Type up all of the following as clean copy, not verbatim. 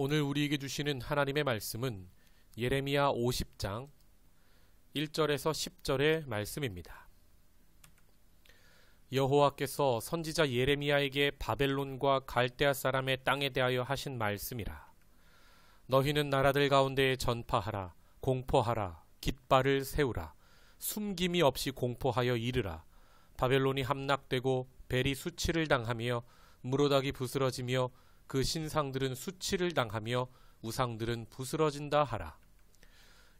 오늘 우리에게 주시는 하나님의 말씀은 예레미야 50장 1절에서 10절의 말씀입니다. 여호와께서 선지자 예레미야에게 바벨론과 갈대아 사람의 땅에 대하여 하신 말씀이라. 너희는 나라들 가운데에 전파하라, 공포하라, 깃발을 세우라, 숨김이 없이 공포하여 이르라. 바벨론이 함락되고 벨이 수치를 당하며 무로닥이 부스러지며 그 신상들은 수치를 당하며 우상들은 부스러진다 하라.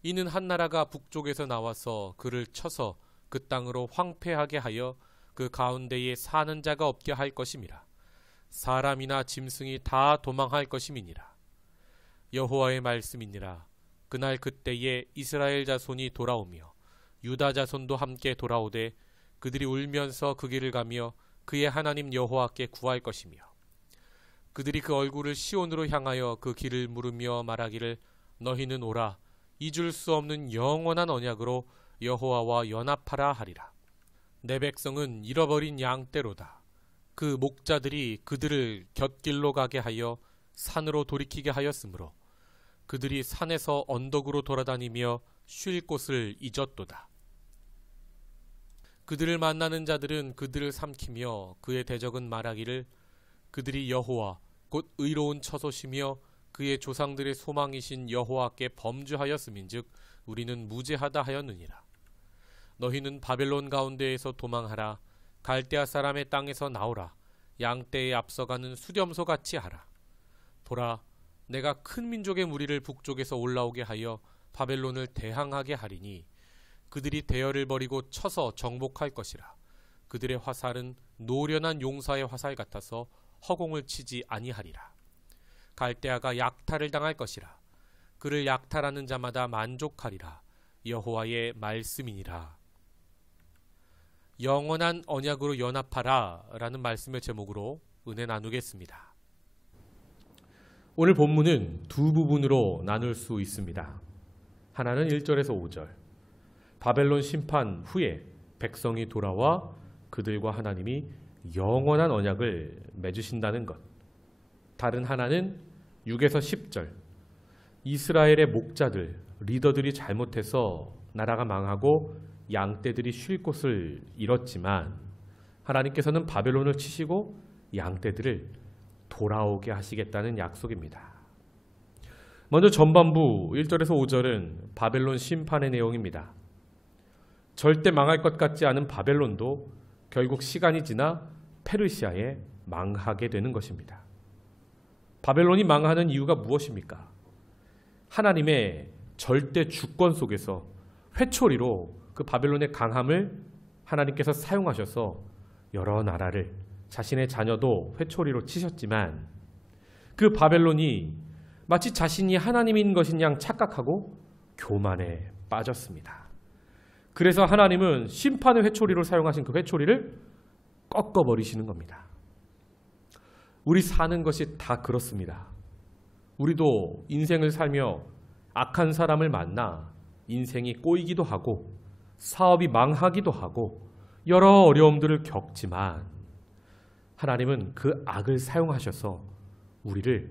이는 한 나라가 북쪽에서 나와서 그를 쳐서 그 땅으로 황폐하게 하여 그 가운데에 사는 자가 없게 할 것임이라. 사람이나 짐승이 다 도망할 것임이니라. 여호와의 말씀이니라. 그날 그때에 이스라엘 자손이 돌아오며 유다 자손도 함께 돌아오되 그들이 울면서 그 길을 가며 그의 하나님 여호와께 구할 것이며 그들이 그 얼굴을 시온으로 향하여 그 길을 물으며 말하기를 너희는 오라 잊을 수 없는 영원한 언약으로 여호와와 연합하라 하리라. 내 백성은 잃어버린 양떼로다. 그 목자들이 그들을 곁길로 가게 하여 산으로 돌이키게 하였으므로 그들이 산에서 언덕으로 돌아다니며 쉴 곳을 잊었도다. 그들을 만나는 자들은 그들을 삼키며 그의 대적은 말하기를 그들이 여호와 곧 의로운 처소시며 그의 조상들의 소망이신 여호와께 범죄하였음인즉 우리는 무죄하다 하였느니라. 너희는 바벨론 가운데에서 도망하라. 갈대아 사람의 땅에서 나오라. 양떼에 앞서가는 수렴소 같이 하라. 보라, 내가 큰 민족의 무리를 북쪽에서 올라오게 하여 바벨론을 대항하게 하리니 그들이 대열을 벌이고 쳐서 정복할 것이라. 그들의 화살은 노련한 용사의 화살 같아서 허공을 치지 아니하리라. 갈대아가 약탈을 당할 것이라. 그를 약탈하는 자마다 만족하리라. 여호와의 말씀이니라. 영원한 언약으로 연합하라 라는 말씀의 제목으로 은혜 나누겠습니다. 오늘 본문은 두 부분으로 나눌 수 있습니다. 하나는 1절에서 5절. 바벨론 심판 후에 백성이 돌아와 그들과 하나님이 영원한 언약을 맺으신다는 것. 다른 하나는 6에서 10절. 이스라엘의 목자들, 리더들이 잘못해서 나라가 망하고 양떼들이 쉴 곳을 잃었지만 하나님께서는 바벨론을 치시고 양떼들을 돌아오게 하시겠다는 약속입니다. 먼저 전반부 1절에서 5절은 바벨론 심판의 내용입니다. 절대 망할 것 같지 않은 바벨론도 결국 시간이 지나 페르시아에 망하게 되는 것입니다. 바벨론이 망하는 이유가 무엇입니까? 하나님의 절대 주권 속에서 회초리로 그 바벨론의 강함을 하나님께서 사용하셔서 여러 나라를 자신의 자녀도 회초리로 치셨지만 그 바벨론이 마치 자신이 하나님인 것인 양 착각하고 교만에 빠졌습니다. 그래서 하나님은 심판의 회초리로 사용하신 그 회초리를 꺾어버리시는 겁니다. 우리 사는 것이 다 그렇습니다. 우리도 인생을 살며 악한 사람을 만나 인생이 꼬이기도 하고 사업이 망하기도 하고 여러 어려움들을 겪지만 하나님은 그 악을 사용하셔서 우리를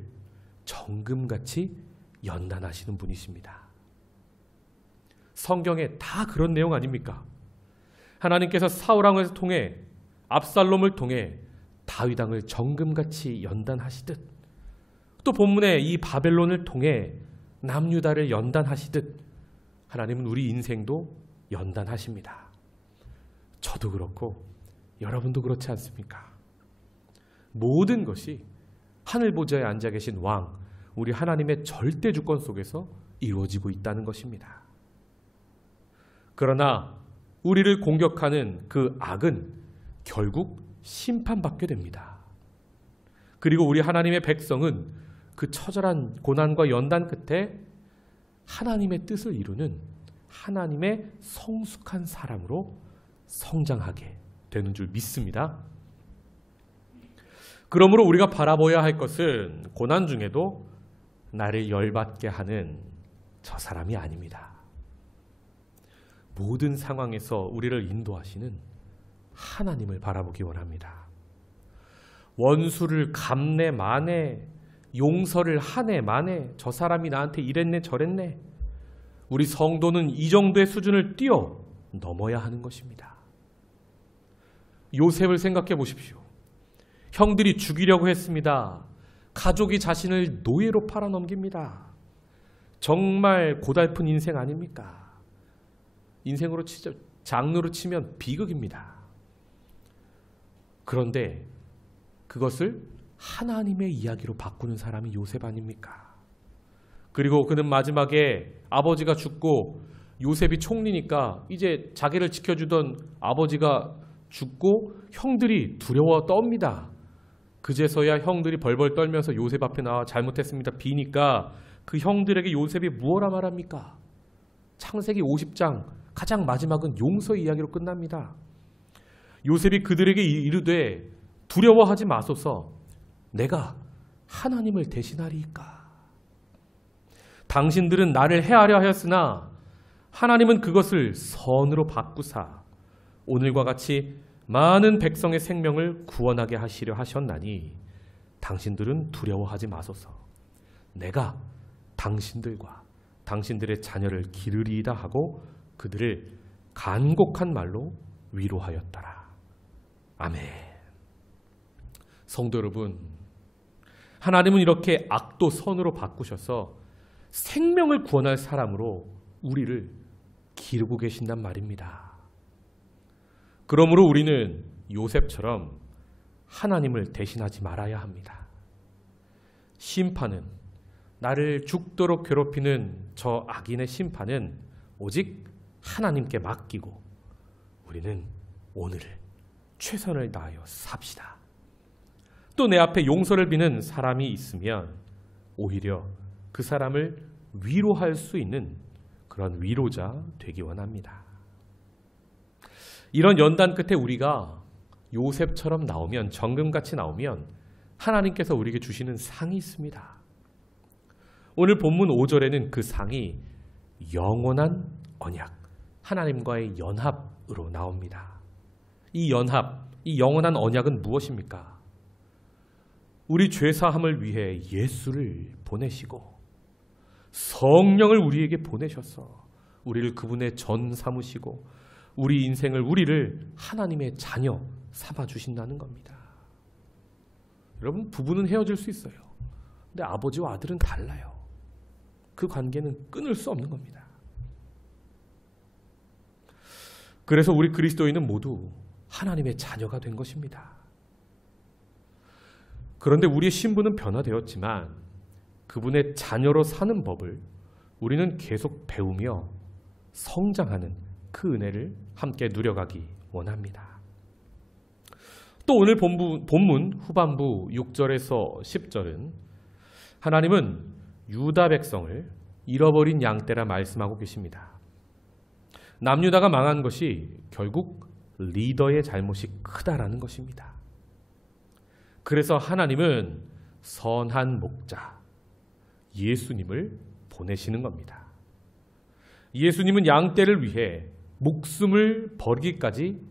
정금같이 연단하시는 분이십니다. 성경에 다 그런 내용 아닙니까? 하나님께서 사울왕을 통해 압살롬을 통해 다윗 왕을 정금같이 연단하시듯 또 본문에 이 바벨론을 통해 남유다를 연단하시듯 하나님은 우리 인생도 연단하십니다. 저도 그렇고 여러분도 그렇지 않습니까? 모든 것이 하늘 보좌에 앉아 계신 왕, 우리 하나님의 절대 주권 속에서 이루어지고 있다는 것입니다. 그러나 우리를 공격하는 그 악은 결국 심판받게 됩니다. 그리고 우리 하나님의 백성은 그 처절한 고난과 연단 끝에 하나님의 뜻을 이루는 하나님의 성숙한 사람으로 성장하게 되는 줄 믿습니다. 그러므로 우리가 바라봐야 할 것은 고난 중에도 나를 열받게 하는 저 사람이 아닙니다. 모든 상황에서 우리를 인도하시는 하나님을 바라보기 원합니다. 원수를 감내 만에 용서를 하네 마네, 저 사람이 나한테 이랬네 저랬네. 우리 성도는 이 정도의 수준을 뛰어넘어야 하는 것입니다. 요셉을 생각해 보십시오. 형들이 죽이려고 했습니다. 가족이 자신을 노예로 팔아넘깁니다. 정말 고달픈 인생 아닙니까? 인생으로 치자, 장르로 치면 비극입니다. 그런데 그것을 하나님의 이야기로 바꾸는 사람이 요셉 아닙니까? 그리고 그는 마지막에 아버지가 죽고 요셉이 총리니까 이제 자기를 지켜주던 아버지가 죽고 형들이 두려워 떱니다. 그제서야 형들이 벌벌 떨면서 요셉 앞에 나와 잘못했습니다 비니까 그 형들에게 요셉이 무엇라 말합니까? 창세기 50장 가장 마지막은 용서 이야기로 끝납니다. 요셉이 그들에게 이르되 두려워하지 마소서, 내가 하나님을 대신하리이까. 당신들은 나를 해하려 하였으나 하나님은 그것을 선으로 바꾸사 오늘과 같이 많은 백성의 생명을 구원하게 하시려 하셨나니 당신들은 두려워하지 마소서, 내가 당신들과 당신들의 자녀를 기르리이다 하고 그들을 간곡한 말로 위로하였더라. 아멘. 성도 여러분, 하나님은 이렇게 악도 선으로 바꾸셔서 생명을 구원할 사람으로 우리를 기르고 계신단 말입니다. 그러므로 우리는 요셉처럼 하나님을 대신하지 말아야 합니다. 심판은, 나를 죽도록 괴롭히는 저 악인의 심판은 오직 하나님께 맡기고 우리는 오늘을 최선을 다하여 삽시다. 또 내 앞에 용서를 비는 사람이 있으면 오히려 그 사람을 위로할 수 있는 그런 위로자 되기 원합니다. 이런 연단 끝에 우리가 요셉처럼 나오면, 정금같이 나오면 하나님께서 우리에게 주시는 상이 있습니다. 오늘 본문 5절에는 그 상이 영원한 언약, 하나님과의 연합으로 나옵니다. 이 연합, 이 영원한 언약은 무엇입니까? 우리 죄사함을 위해 예수를 보내시고 성령을 우리에게 보내셔서 우리를 그분의 전 삼으시고 우리 인생을, 우리를 하나님의 자녀 삼아주신다는 겁니다. 여러분, 부부는 헤어질 수 있어요. 근데 아버지와 아들은 달라요. 그 관계는 끊을 수 없는 겁니다. 그래서 우리 그리스도인은 모두 하나님의 자녀가 된 것입니다. 그런데 우리의 신분은 변화되었지만 그분의 자녀로 사는 법을 우리는 계속 배우며 성장하는 그 은혜를 함께 누려가기 원합니다. 또 오늘 본문 후반부 6절에서 10절은 하나님은 유다 백성을 잃어버린 양떼라 말씀하고 계십니다. 남유다가 망한 것이 결국 리더의 잘못이 크다라는 것입니다. 그래서 하나님은 선한 목자 예수님을 보내시는 겁니다. 예수님은 양떼를 위해 목숨을 버리기까지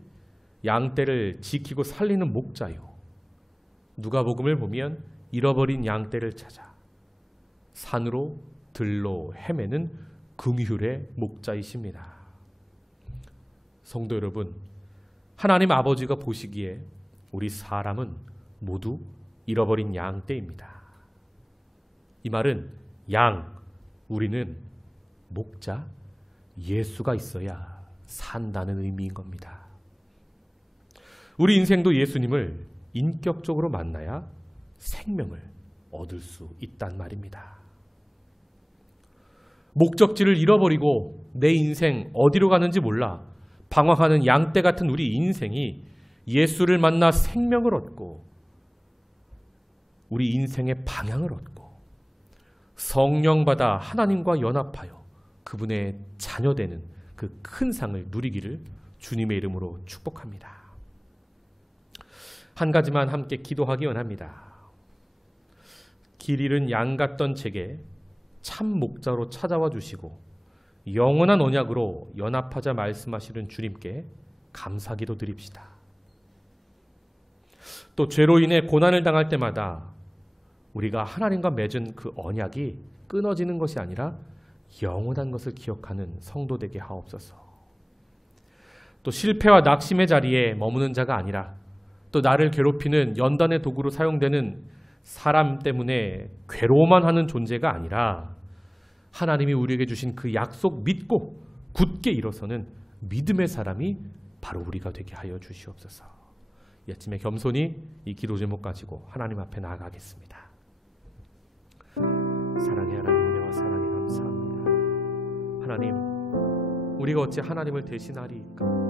양떼를 지키고 살리는 목자요. 누가복음을 보면 잃어버린 양떼를 찾아 산으로 들로 헤매는 긍휼의 목자이십니다. 성도 여러분, 하나님 아버지가 보시기에 우리 사람은 모두 잃어버린 양떼입니다. 이 말은 양, 우리는 목자, 예수가 있어야 산다는 의미인 겁니다. 우리 인생도 예수님을 인격적으로 만나야 생명을 얻을 수 있단 말입니다. 목적지를 잃어버리고 내 인생 어디로 가는지 몰라 방황하는 양떼 같은 우리 인생이 예수를 만나 생명을 얻고 우리 인생의 방향을 얻고 성령 받아 하나님과 연합하여 그분의 자녀되는 그 큰 상을 누리기를 주님의 이름으로 축복합니다. 한 가지만 함께 기도하기 원합니다. 길 잃은 양 같던 제게 참 목자로 찾아와 주시고 영원한 언약으로 연합하자 말씀하시는 주님께 감사기도 드립시다. 또 죄로 인해 고난을 당할 때마다 우리가 하나님과 맺은 그 언약이 끊어지는 것이 아니라 영원한 것을 기억하는 성도 되게 하옵소서. 또 실패와 낙심의 자리에 머무는 자가 아니라 또 나를 괴롭히는 연단의 도구로 사용되는 사람 때문에 괴로워만 하는 존재가 아니라 하나님이 우리에게 주신 그 약속 믿고 굳게 일어서는 믿음의 사람이 바로 우리가 되게 하여 주시옵소서. 이 아침에 겸손히 이 기도 제목 가지고 하나님 앞에 나아가겠습니다. 사랑의 하나님, 은혜와 사랑에 감사합니다. 하나님, 우리가 어찌 하나님을 대신하리이까?